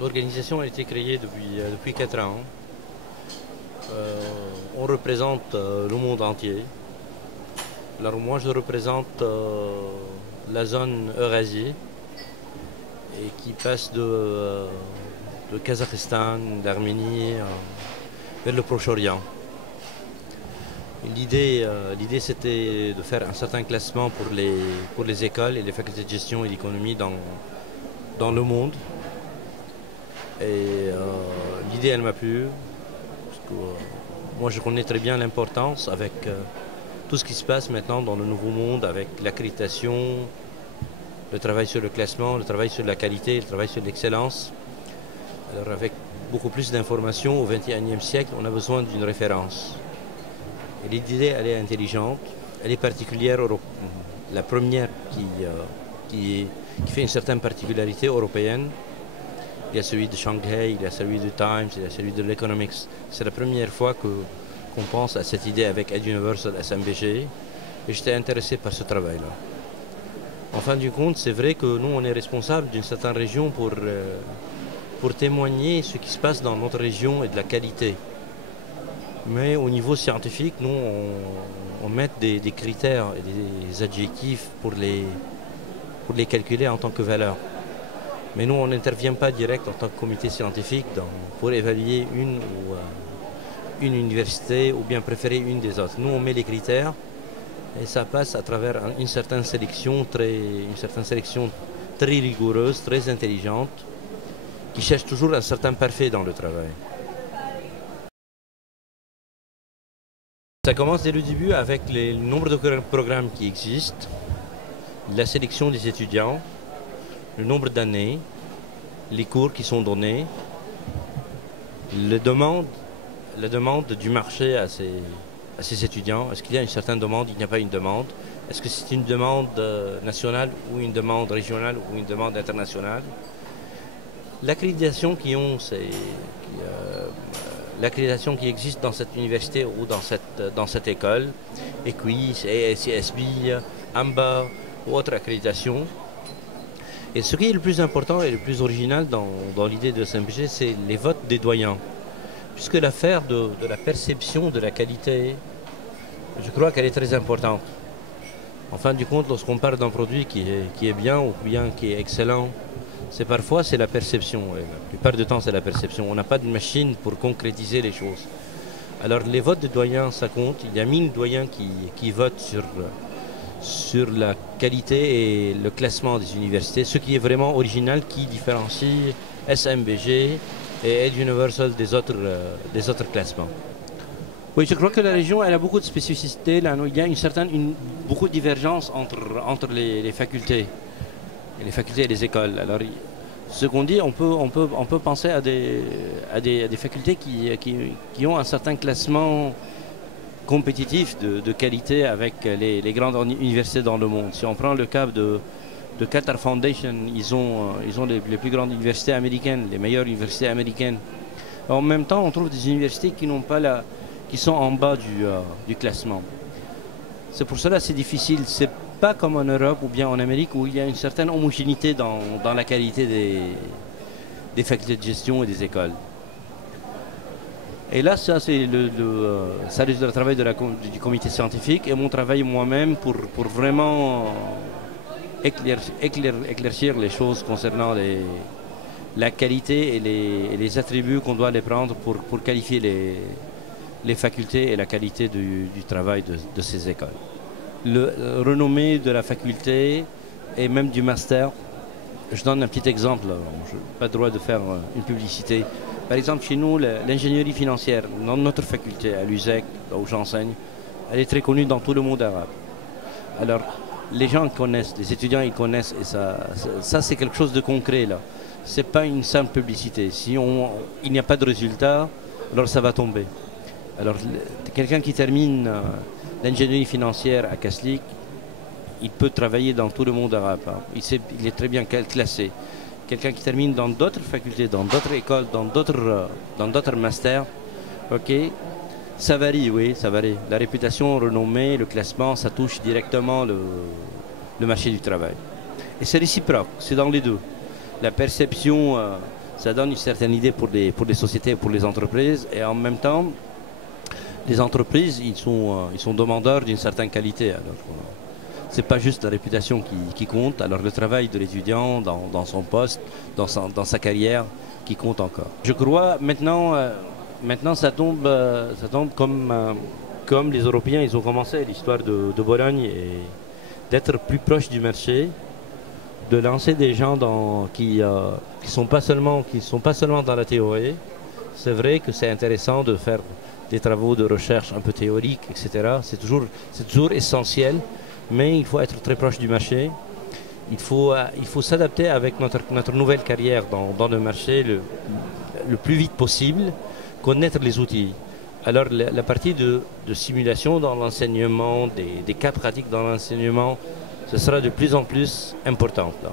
L'organisation a été créée depuis 4 ans. On représente le monde entier. Alors moi je représente la zone Eurasie et qui passe de Kazakhstan, d'Arménie vers le Proche-Orient. L'idée c'était de faire un certain classement pour les écoles et les facultés de gestion et d'économie dans le monde. Et l'idée elle m'a plu, parce que moi je connais très bien l'importance avec tout ce qui se passe maintenant dans le nouveau monde, avec l'accréditation, le travail sur le classement, le travail sur la qualité, le travail sur l'excellence. Alors avec beaucoup plus d'informations au XXIe siècle, on a besoin d'une référence. Et l'idée elle est intelligente, elle est particulière, la première qui fait une certaine particularité européenne. Il y a celui de Shanghai, il y a celui du Times, il y a celui de l'Economics. C'est la première fois qu'on pense à cette idée avec Eduniversal SMBG et j'étais intéressé par ce travail-là. En fin du compte, c'est vrai que nous, on est responsable d'une certaine région pour témoigner ce qui se passe dans notre région et de la qualité. Mais au niveau scientifique, nous, on met des critères et des adjectifs pour les calculer en tant que valeur. Mais nous, on n'intervient pas direct en tant que comité scientifique pour évaluer une université ou bien préférer une des autres. Nous, on met les critères et ça passe à travers une certaine sélection très rigoureuse, très intelligente, qui cherche toujours un certain parfait dans le travail. Ça commence dès le début avec le nombre de programmes qui existent, la sélection des étudiants, le nombre d'années, les cours qui sont donnés, la demande du marché à ces étudiants. Est-ce qu'il y a une certaine demande, il n'y a pas une demande? Est-ce que c'est une demande nationale ou une demande régionale ou une demande internationale? L'accréditation l'accréditation qui existe dans cette université ou dans cette école, EQUI, ACSB, AMBA ou autre accréditation. Et ce qui est le plus important et le plus original dans l'idée de SMBG, c'est les votes des doyens. Puisque l'affaire de la perception de la qualité, je crois qu'elle est très importante. En fin du compte, lorsqu'on parle d'un produit qui est bien ou bien qui est excellent, parfois c'est la perception. Et la plupart du temps, c'est la perception. On n'a pas de machine pour concrétiser les choses. Alors les votes des doyens, ça compte. Il y a 1000 doyens qui votent sur la qualité et le classement des universités, ce qui est vraiment original, qui différencie SMBG et Eduniversal des autres classements. Oui, je crois que la région elle a beaucoup de spécificités. Là, il y a beaucoup de divergences entre les facultés et les écoles. Alors, ce qu'on dit, on peut penser à des facultés qui ont un certain classement compétitif de qualité avec les grandes universités dans le monde. Si on prend le cas de Qatar Foundation, ils ont les plus grandes universités américaines, les meilleures universités américaines. En même temps, on trouve des universités qui sont en bas du classement. C'est pour cela que c'est difficile. C'est pas comme en Europe ou bien en Amérique où il y a une certaine homogénéité dans la qualité des facultés de gestion et des écoles. Et là, ça c'est le travail du comité scientifique et mon travail moi-même pour vraiment éclaircir les choses concernant la qualité et les attributs qu'on doit les prendre pour qualifier les facultés et la qualité du travail de ces écoles. Le renommée de la faculté et même du master, je donne un petit exemple, je n'ai pas le droit de faire une publicité. Par exemple, chez nous, l'ingénierie financière, dans notre faculté, à l'USEC, où j'enseigne, elle est très connue dans tout le monde arabe. Alors, les gens connaissent, les étudiants ils connaissent, et ça c'est quelque chose de concret là. C'est pas une simple publicité. Si il n'y a pas de résultat, alors ça va tomber. Alors, quelqu'un qui termine l'ingénierie financière à Kaslik, il peut travailler dans tout le monde arabe. Hein. Il est très bien classé. Quelqu'un qui termine dans d'autres facultés, dans d'autres écoles, dans d'autres masters, ok, ça varie, oui, ça varie. La réputation, renommée, le classement, ça touche directement le marché du travail. Et c'est réciproque, c'est dans les deux. La perception, Ça donne une certaine idée pour les sociétés, pour les entreprises. Et en même temps, les entreprises, ils sont demandeurs d'une certaine qualité. Alors, c'est pas juste la réputation qui compte. Alors le travail de l'étudiant dans son poste, dans sa carrière, qui compte encore. Je crois maintenant ça tombe comme les Européens, ils ont commencé l'histoire de Bologne et d'être plus proche du marché, de lancer des gens qui sont pas seulement dans la théorie. C'est vrai que c'est intéressant de faire des travaux de recherche un peu théoriques, etc. C'est toujours essentiel, mais il faut être très proche du marché. Il faut s'adapter avec notre nouvelle carrière dans le marché le plus vite possible, connaître les outils. Alors la partie de simulation dans l'enseignement, des cas pratiques dans l'enseignement, ce sera de plus en plus importante là.